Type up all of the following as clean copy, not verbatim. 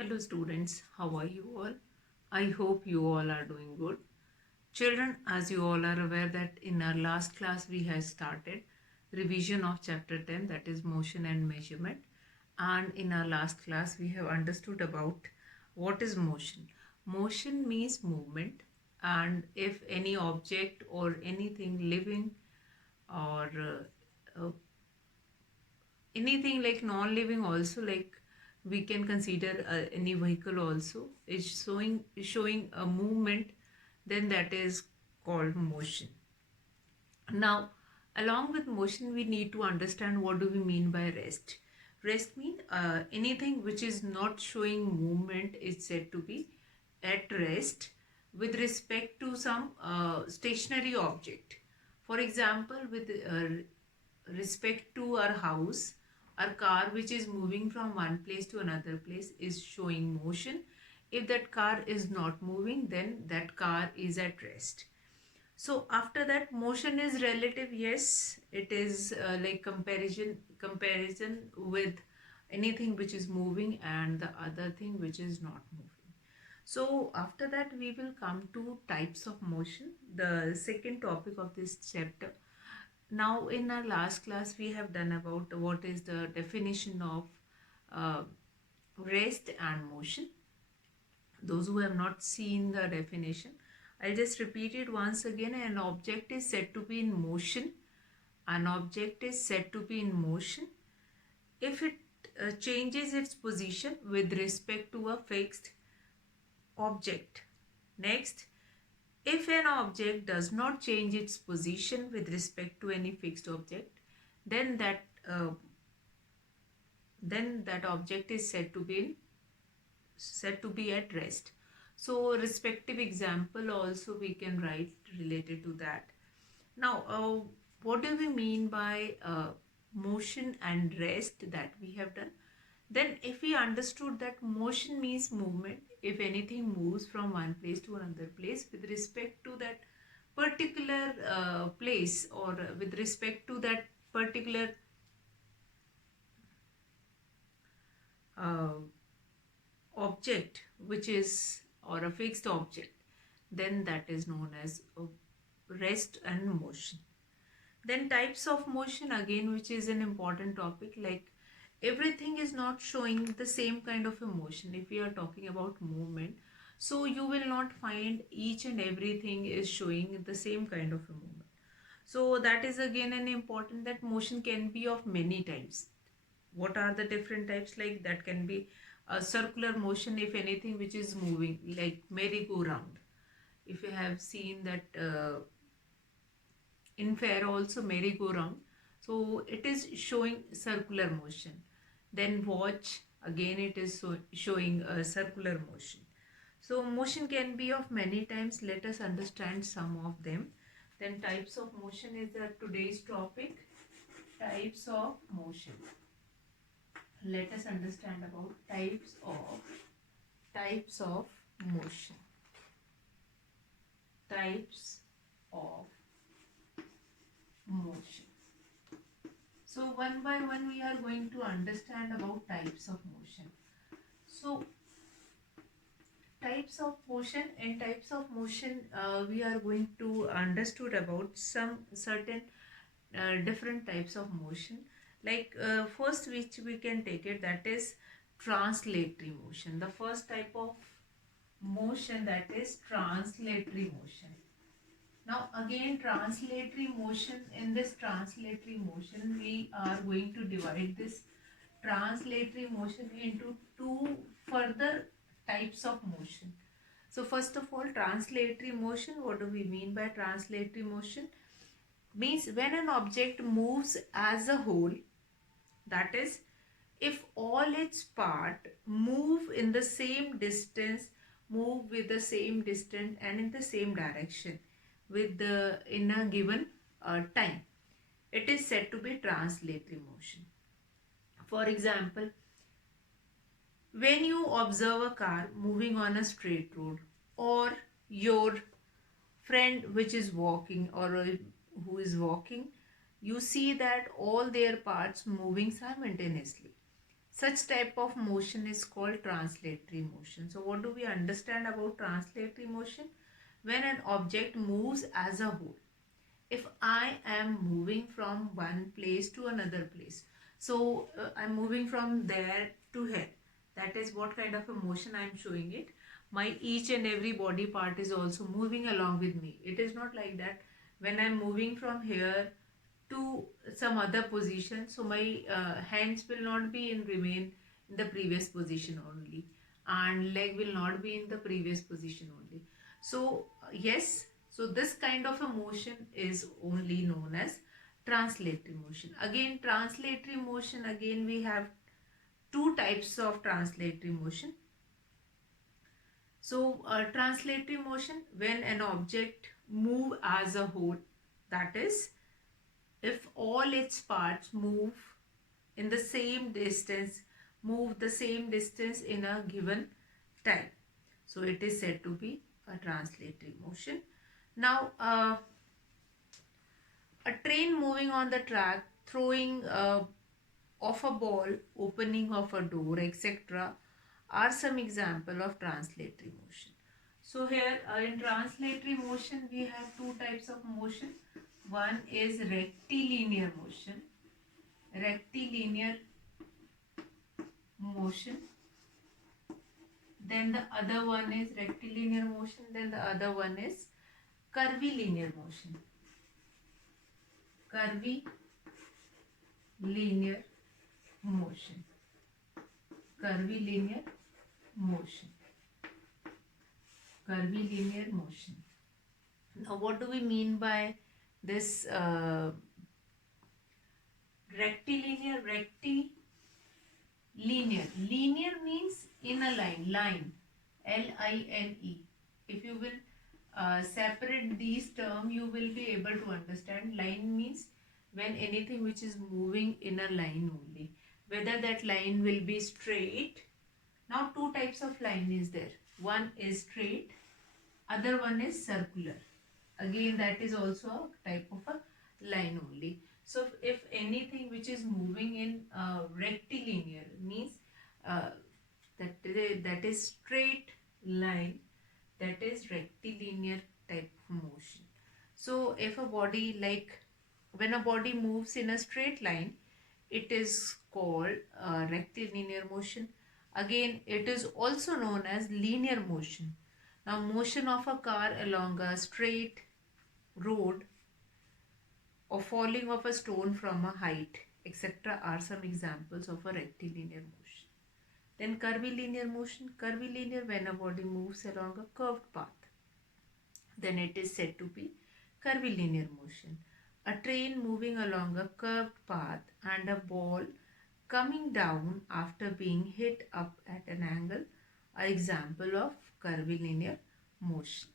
Hello students, how are you all? I hope you all are doing good. Children, as you all are aware that in our last class we have started revision of chapter 10, that is motion and measurement, and in our last class we have understood about what is motion. Motion means movement, and if any object or anything living or anything like non-living also, like we can consider any vehicle also is showing a movement, then that is called motion. Now, along with motion we need to understand what do we mean by rest. Rest means anything which is not showing movement is said to be at rest with respect to some stationary object. For example, with respect to our house, our car which is moving from one place to another place is showing motion. If that car is not moving, then that car is at rest. So after that, motion is relative. Yes, it is like comparison with anything which is moving and the other thing which is not moving. So after that, we will come to types of motion, the second topic of this chapter. Now in our last class, we have done about what is the definition of uh, rest and motion. Those who have not seen the definition, I'll just repeat it once again. An object is said to be in motion. An object is said to be in motion if it changes its position with respect to a fixed object. Next, if an object does not change its position with respect to any fixed object, then that object is said to be at rest. So respective example also we can write related to that. Now, what do we mean by motion and rest that we have done? Then if we understood that motion means movement, if anything moves from one place to another place with respect to that particular place, or with respect to that particular uh, object which is, or a fixed object, then that is known as rest and motion. Then types of motion again, which is an important topic, like everything is not showing the same kind of emotion. If we are talking about movement, so you will not find each and everything is showing the same kind of a movement. So that is again an important, that motion can be of many types. What are the different types? Like that can be a circular motion, if anything which is moving, like merry-go-round. If you have seen that in fair also merry-go-round, so it is showing circular motion. Then watch, again it is showing a circular motion. So motion can be of many times. Let us understand some of them. Then types of motion is today's topic. Types of motion. Let us understand about types of motion. Types of motion. So one by one we are going to understand about types of motion. So types of motion, in types of motion we are going to understood about some certain different types of motion. Like first which we can take it, that is translatory motion. The first type of motion, that is translatory motion. Now again, translatory motion, in this translatory motion we are going to divide this translatory motion into two further types of motion. So first of all, translatory motion, what do we mean by translatory motion? Means when an object moves as a whole, that is, if all its part move in the same distance, move with the same distance and in the same direction with the in a given time, it is said to be translatory motion. For example, when you observe a car moving on a straight road, or your friend which is walking, or who is walking, you see that all their parts moving simultaneously. Such type of motion is called translatory motion. So what do we understand about translatory motion? When an object moves as a whole. If I am moving from one place to another place, so I'm moving from there to here, that is what kind of a motion I'm showing it. My each and every body part is also moving along with me. It is not like that when I'm moving from here to some other position, so my hands will not be in remain in the previous position only, and leg will not be in the previous position only. So yes, so this kind of a motion is only known as translatory motion. Again, translatory motion, again we have two types of translatory motion. So translatory motion, when an object move as a whole, that is if all its parts in the same distance move the same distance in a given time, so it is said to be a translatory motion. Now a train moving on the track, throwing of a ball, opening of a door, etc., are some example of translatory motion. So here in translatory motion we have two types of motion. One is rectilinear motion. Rectilinear motion. Then the other one is rectilinear motion. Then the other one is curvilinear motion. Curvilinear motion. Curvilinear motion. Curvilinear motion. Now what do we mean by this rectilinear? Rectilinear. Linear means in a line. Line. L-I-N-E. If you will separate these terms, you will be able to understand. Line means when anything which is moving in a line only. Whether that line will be straight. Now two types of line is there. One is straight, other one is circular. Again, that is also a type of a line only. So if anything which is moving in rectilinear means that is straight line, that is rectilinear type of motion. So if a body, like when a body moves in a straight line, it is called rectilinear motion. Again, it is also known as linear motion. Now motion of a car along a straight road or falling of a stone from a height, etc., are some examples of a rectilinear motion. Then curvilinear motion. Curvilinear, when a body moves along a curved path, then it is said to be curvilinear motion. A train moving along a curved path and a ball coming down after being hit up at an angle are example of curvilinear motion.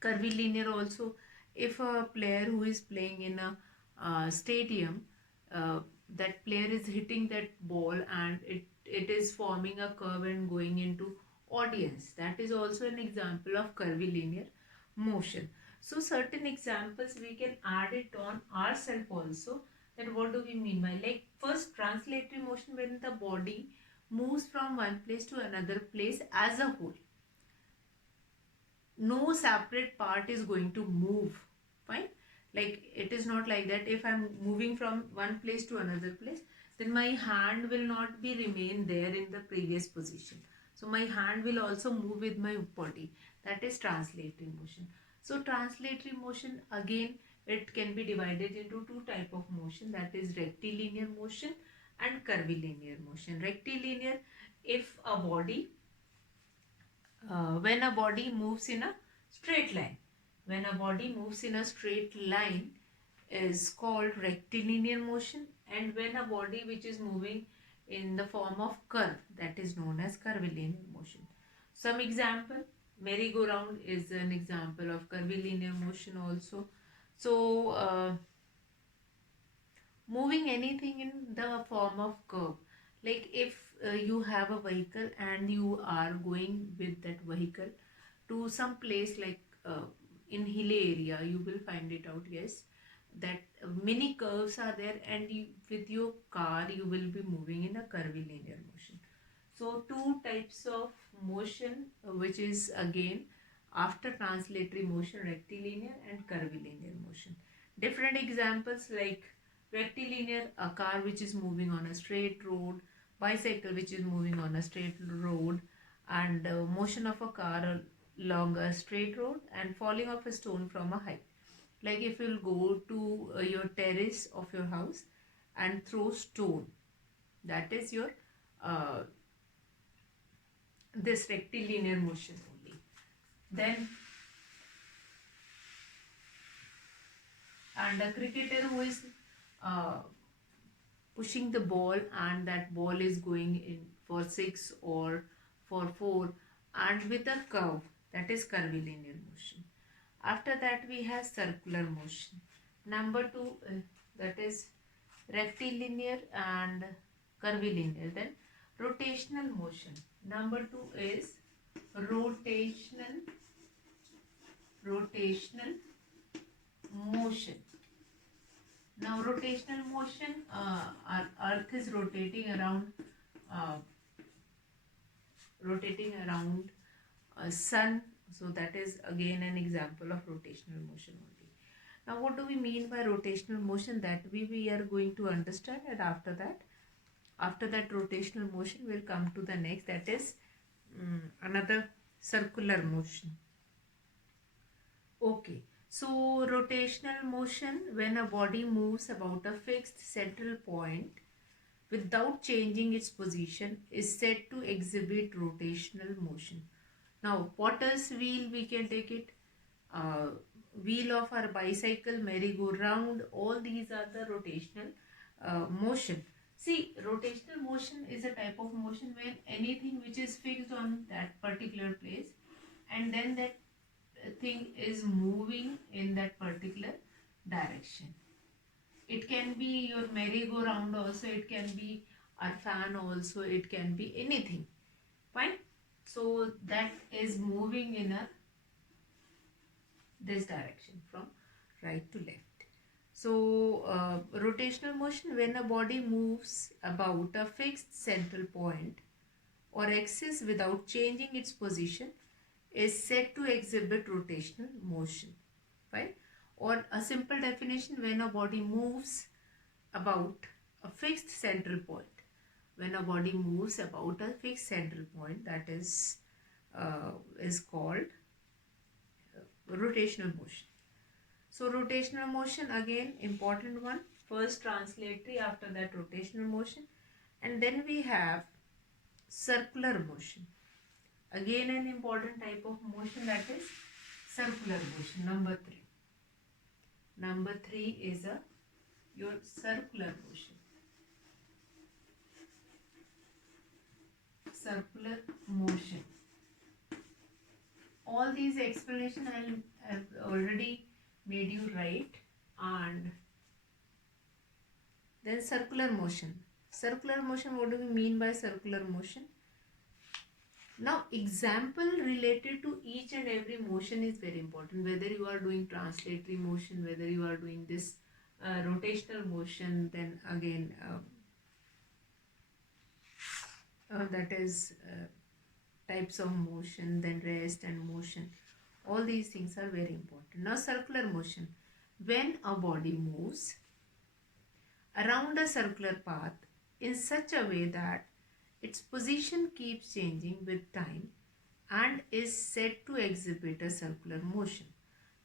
Curvilinear also, if a player who is playing in a stadium, that player is hitting that ball and it is forming a curve and going into audience, that is also an example of curvilinear motion. So certain examples we can add it on ourselves also, that what do we mean by, like first translatory motion, when the body moves from one place to another place as a whole, no separate part is going to move, fine. Like it is not like that if I'm moving from one place to another place, then my hand will not be remain there in the previous position, so my hand will also move with my body. That is translatory motion. So translatory motion, again, it can be divided into two type of motion, that is rectilinear motion and curvilinear motion. Rectilinear, if a body when a body moves in a straight line. When a body moves in a straight line is called rectilinear motion, and when a body which is moving in the form of curve, that is known as curvilinear motion. Some example, merry-go-round is an example of curvilinear motion also. So moving anything in the form of curve, like if you have a vehicle and you are going with that vehicle to some place, like in hilly area, you will find it out, yes, that many curves are there, and you, with your car you will be moving in a curvilinear motion. So two types of motion, which is again after translatory motion, rectilinear and curvilinear motion. Different examples like rectilinear, a car which is moving on a straight road, bicycle which is moving on a straight road, and motion of a car along a straight road, and falling of a stone from a height. Like if you'll go to your terrace of your house and throw stone, that is your uh, this rectilinear motion only. Then, and a cricketer who is uh, pushing the ball, and that ball is going in for 6 or for 4, and with a curve, that is curvilinear motion. After that we have circular motion. Number 2, that is rectilinear and curvilinear. Then rotational motion. Number 2 is rotational motion. Now rotational motion, our earth is uh, rotating around sun, so that is again an example of rotational motion only. Now what do we mean by rotational motion? That we are going to understand, and after that rotational motion we'll come to the next, that is another circular motion. Okay, so rotational motion, when a body moves about a fixed central point without changing its position, is said to exhibit rotational motion. Now, potter's wheel, we can take it, uh, wheel of our bicycle, merry-go-round, all these are the rotational motion. See, rotational motion is a type of motion when anything which is fixed on that particular place, and then that thing is moving in that particular direction. It can be your merry-go-round also, it can be our fan also, it can be anything. Fine. So that is moving in a this direction from right to left. So rotational motion, when a body moves about a fixed central point or axis without changing its position, is said to exhibit rotational motion. Right? Or a simple definition, when a body moves about a fixed central point. When a body moves about a fixed central point, that is called rotational motion. So rotational motion, again important one. First translatory, after that rotational motion, and then we have circular motion. Again an important type of motion, that is circular motion. Number 3. Number 3 is your circular motion. Circular motion. All these explanation I have already made you right. And then circular motion. Circular motion, what do we mean by circular motion? Now example related to each and every motion is very important. Whether you are doing translatory motion, whether you are doing this rotational motion, then again that is types of motion, then rest and motion. All these things are very important. Now circular motion. When a body moves around a circular path in such a way that its position keeps changing with time and is said to exhibit a circular motion.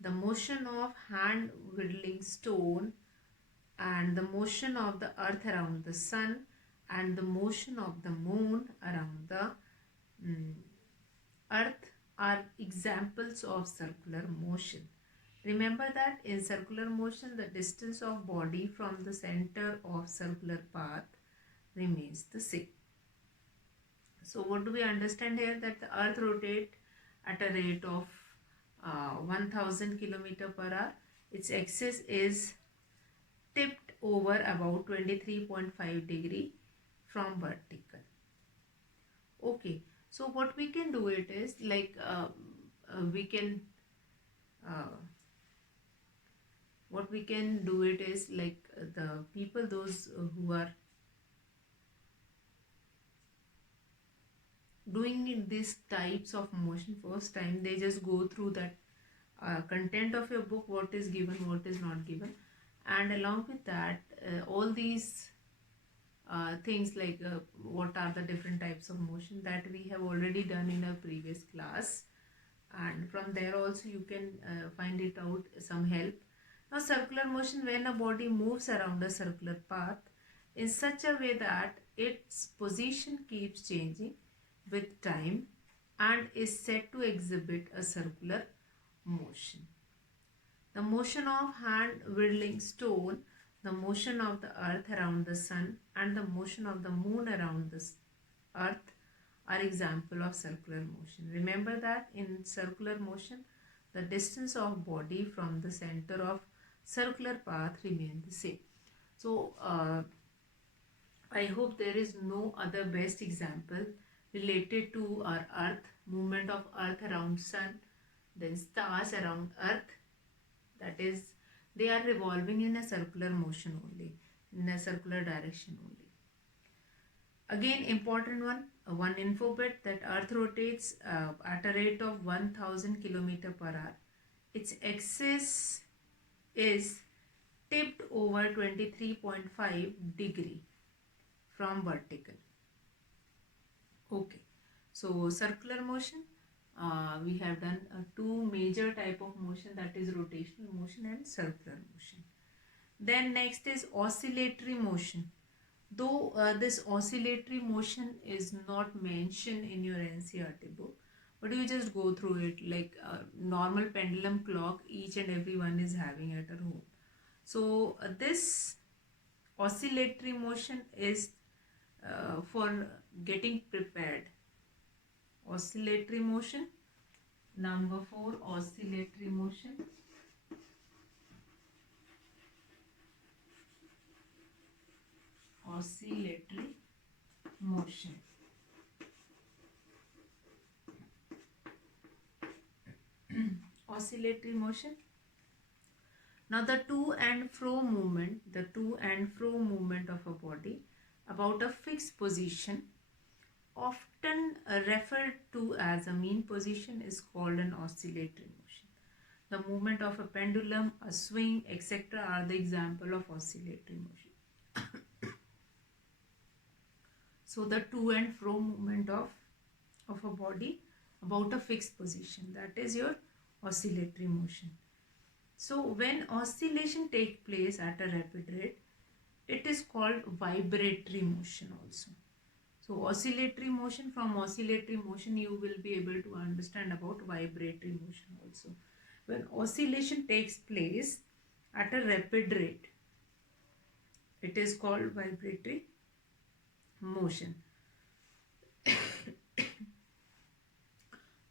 The motion of hand whittling stone, and the motion of the earth around the sun, and the motion of the moon around the earth are examples of circular motion. Remember that in circular motion, the distance of body from the center of circular path remains the same. So what do we understand here? That the earth rotates at a rate of 1000 km per hour. Its axis is tipped over about 23.5 degree from vertical. Okay, so what we can do it is like we can what we can do it is like the people, those who are doing these types of motion first time, they just go through that content of your book, what is given, what is not given, and along with that all these things like what are the different types of motion that we have already done in a previous class, and from there also you can find it out some help. Now circular motion, when a body moves around a circular path in such a way that its position keeps changing with time and is said to exhibit a circular motion. The motion of hand whirling stone, the motion of the earth around the sun, and the motion of the moon around the earth are example of circular motion. Remember that in circular motion, the distance of body from the center of circular path remains the same. So I hope there is no other best example related to our earth, movement of earth around sun, then stars around earth, that is they are revolving in a circular motion only, in a circular direction only. Again important one info bit, that earth rotates at a rate of 1000 km per hour. Its axis is tipped over 23.5 degree from vertical. Okay, so circular motion, we have done two major type of motion, that is rotational motion and circular motion. Then next is oscillatory motion. Though this oscillatory motion is not mentioned in your NCERT book, but you just go through it like a normal pendulum clock, each and every one is having at a home. So this oscillatory motion is for getting prepared. Oscillatory motion, number 4, oscillatory motion. Oscillatory motion. Oscillatory motion. Now the to and fro movement of a body about a fixed position, often referred to as a mean position, is called an oscillatory motion. The movement of a pendulum, a swing, etc. are the example of oscillatory motion. So the to and fro movement of a body about a fixed position, that is your oscillatory motion. So when oscillation takes place at a rapid rate, it is called vibratory motion also. So oscillatory motion, from oscillatory motion you will be able to understand about vibratory motion also. When oscillation takes place at a rapid rate, it is called vibratory motion.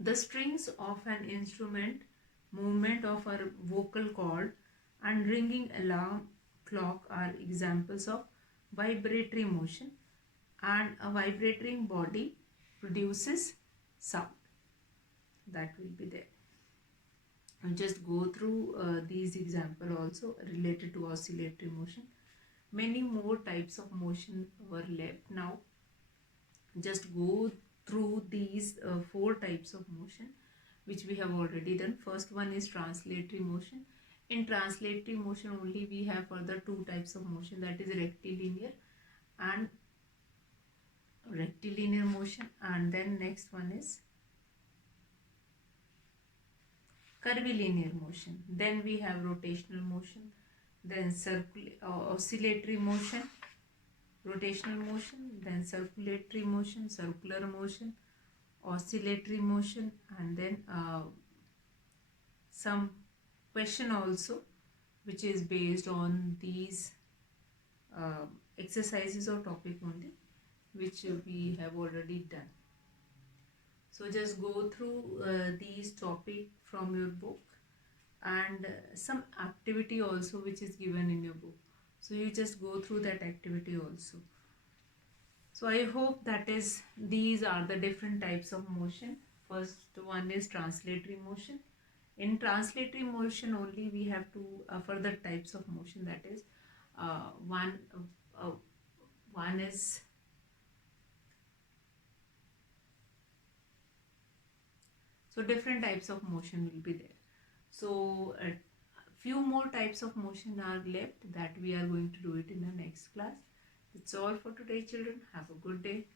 The strings of an instrument, movement of a vocal cord, and ringing alarm clock are examples of vibratory motion, and a vibrating body produces sound. That will be there. And just go through these examples also related to oscillatory motion. Many more types of motion were left. Now just go through these 4 types of motion which we have already done. First one is translatory motion. In translatory motion only we have further 2 types of motion, that is rectilinear motion, and then next one is curvilinear motion. Then we have rotational motion, then oscillatory motion, rotational motion, then circulatory motion, circular motion, oscillatory motion, and then some question also which is based on these exercises or topic only, which we have already done. So just go through these topic from your book, and some activity also which is given in your book. So you just go through that activity also. So I hope that is, these are the different types of motion. First one is translatory motion. In translatory motion only we have to further types of motion, that is one one is, so different types of motion will be there. So few more types of motion are left that we are going to do it in the next class. That's all for today, children. Have a good day.